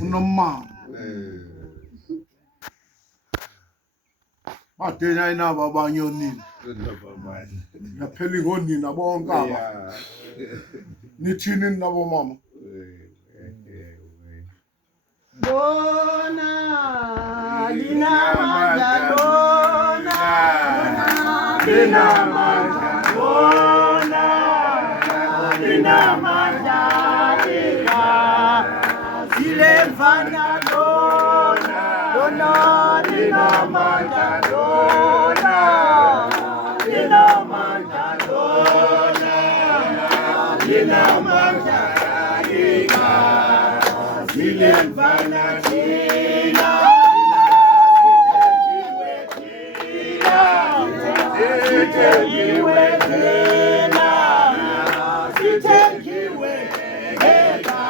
unomama badena inaba abanye onini yaphela ngonina bonke aba nithini nabo mama Bona linamandla lona linamandla lona linamandla lika silevana lona lona linamandla lona linamandla lona linamandla lika silevana tina sithengiwe thina sithengiwe eka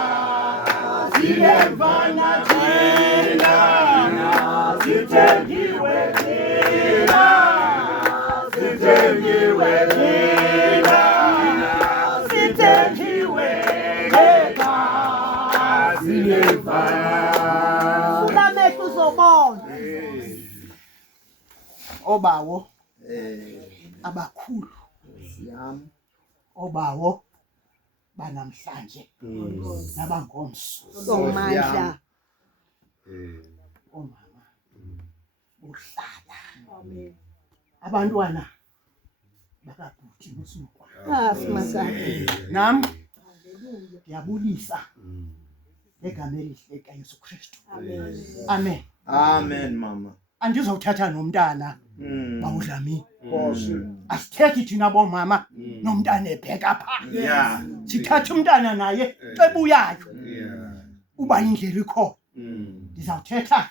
silevana thina sithengiwe thina sithengiwe thina sithengiwe eka silevana ulamehlo uzobona obawo abakhulu yami obawo banamhlanje nabangomso somandla omama uhlala abantwana bakabhuti nosukwa simasabe nami ngiyabulisa ngegama elihle kaYesu Kristu amen Amen mama. Andizothatha nomntana bawudlami asithethi thina bomama nomntana ebheka pha sithatha umntana naye ebuyayo uba indlela ikho ndizawuthetha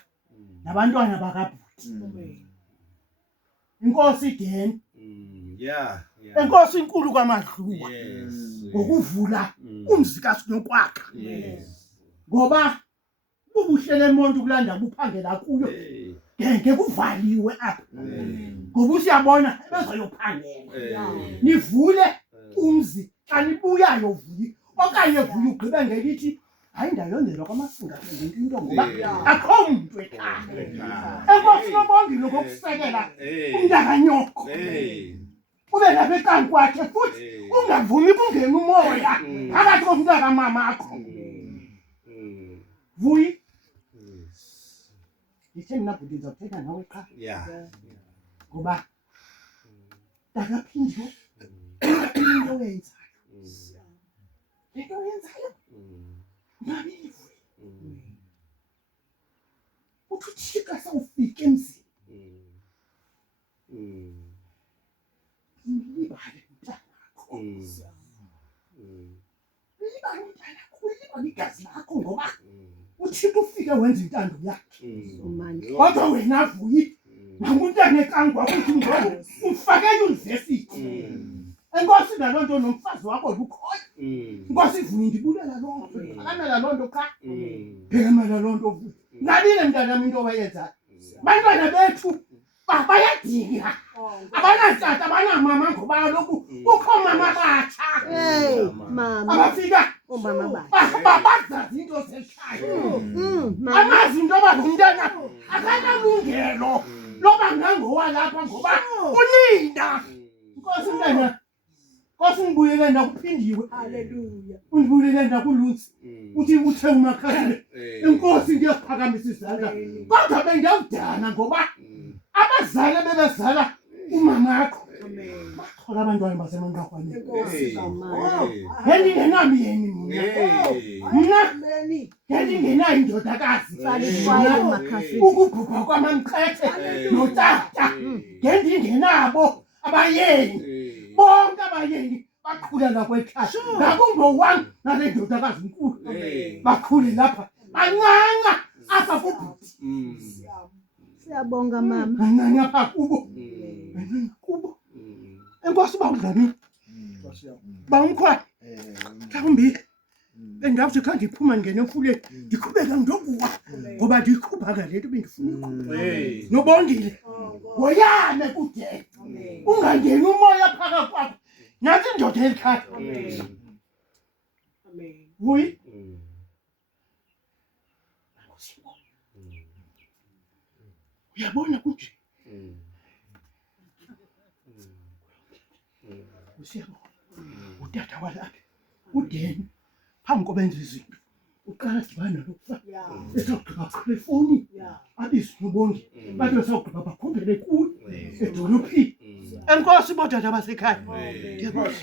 nabantwana bakabhuti inkosi ideni enkosi inkulu kwamadluwa ngokuvula umzi kaSinokwakha ngoba ubuhlele emonto kulanda buphangela kuyo ngeke kuvaliwe apha ngoba usiyabona bezoyophangela nivule umzi xa nibuyayo vuyi okanye vuyi ugqibe ngelithi hayi ndayondelwa kwamasinga into ngoba akho muntu ekhaya enkosi nobongile ngokusekela umntakanyoko ube lapha eqani kwakhe futhi ungavumi kungena umoya phakathi komntaka mamakho vuyi ngithe mina bhuti ngizothetha nawe qha ngoba takaphindiwe into oyenzayo into oyenzayo mabili uthi uthika sawufika emzini libale mntanakho libale mntanakho libale igazi lakho ngoba uthika ufike wenza intando yakhe kodwa wena vuyi namntana ekangwa ukuthi ngoku ufake eyunivesithi enkosi naloo nto nomfazi wakho lukhoyo inkosi ivuyi ndibulela loo nto phakamela loo nto qha phekemela loo nto vuyi nabile mntanam into owayenzayo bantwana bethu bayadinga abanatata abanamama ngoba kaloku kukho mama batsha abafika bazazi into zekhaya amazi into yoba lo mntana akanalungelo loba ngangowalapha ngoba unina inkosi mntana nkosi undibuyele ndakuphindiwe undibuyele ndakulutsi uthi uthe umakhasile inkosi ngiyaphakamisa izandla kodwa bengiyawudana ngoba abazali bebezala umamakho bathola abantwana basemanqakwaneni ngendingenamyeni mna ngendingenayo indodakazi ukubhubha kwamamqethe notata ngendingenabo abayeni bonke abayeni bakhulela kwekhaya ngakungo-1 nale ndodakazi nkulu bakhule lapha bancanca apha kubhuti siyabonga mama bancanca apha kubo enkosi bawudlamini bawumkhwana mhlawumbi bendawuthi kha ndiphuma ndingene emfuleni ndikhubeka ndokuwa ngoba ndiyikhupha ngale nto bendifuna ikhupha nobongile woyame kude ungangeni umoya phakathi kwakho nathi indoda elikhaya vuyi uyabona kunje usiyabona utata walapha uDeni phambi kobenza izinto uqala dibana lokufaka esogqiba khona ifoni abize nobongi bathi besogqiba bakhumbele kuyo edolophini enkosi bodada basekhaya ndiyabona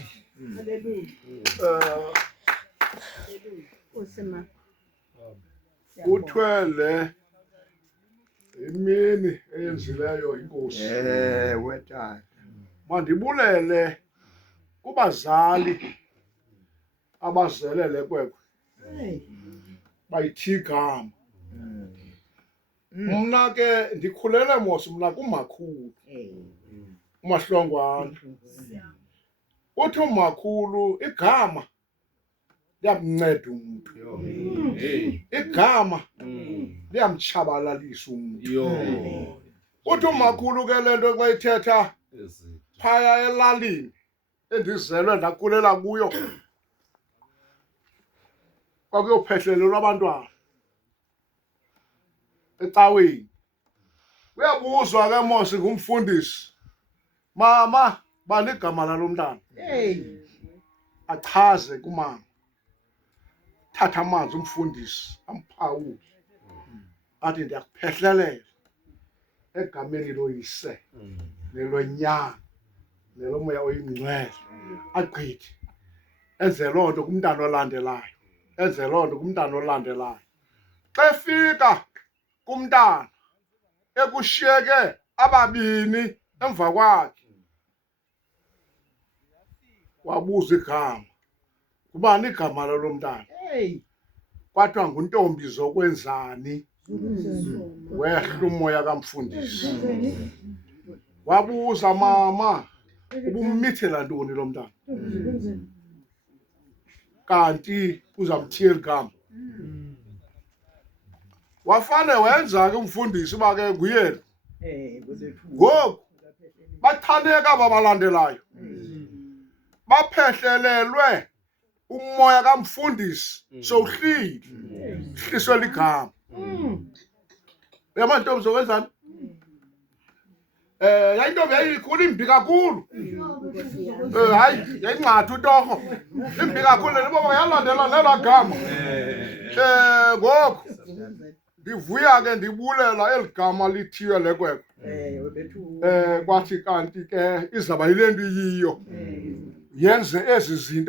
uthwele imini eyenzileyo inkosi wetata mandibulele kubazali abazelele kwekwe bayithi igama mna ke ndikhulele mos mna kumakhulu umahlongwane uthi umakhulu igama liyamnceda umntu igama liyamtshabalalisa umntu uthi umakhulu ke le nto xa ithetha phaya elalini endizelwe ndakulela kuyo kwakuyophehlelelwa abantwana ecaweni uyabuzwa ke mos ngumfundisi mama bani igama lalo mntana achaze kumama thatha amanzi umfundisi amphawule athi ndiyakuphehlelela egameni loyise nelonyana nelomoya oyingcwele agqithi enze loo nto kumntana olandelayo enze loo nto kumntana olandelayo xa efika kumntana ekushiyeke ababini emva kwakhe wabuza igama kubani igama lalo mntana kwathiwa nguntombi zokwenzani wehla umoya kamfundisi wabuza mama ubumithela ntoni lo mntana kanti uzamthiya igama wafane wenza ke umfundisi uba ke nguyena ngoku bathaneka aba balandelayo baphehlelelwe umoya kamfundisi sowuhlile hliswe ligama yamantombi zokwenzani yayintombi yayikhulu imbi kakhulu hayi yayinqatha utorho imbi kakhulu neboba yalandela nelaa gama ngoku ndivuya ke ndibulela eli gama lithiywe lekwekwe kwathi kanti ke izawuba yile nto iyiyo yenze ezi zinto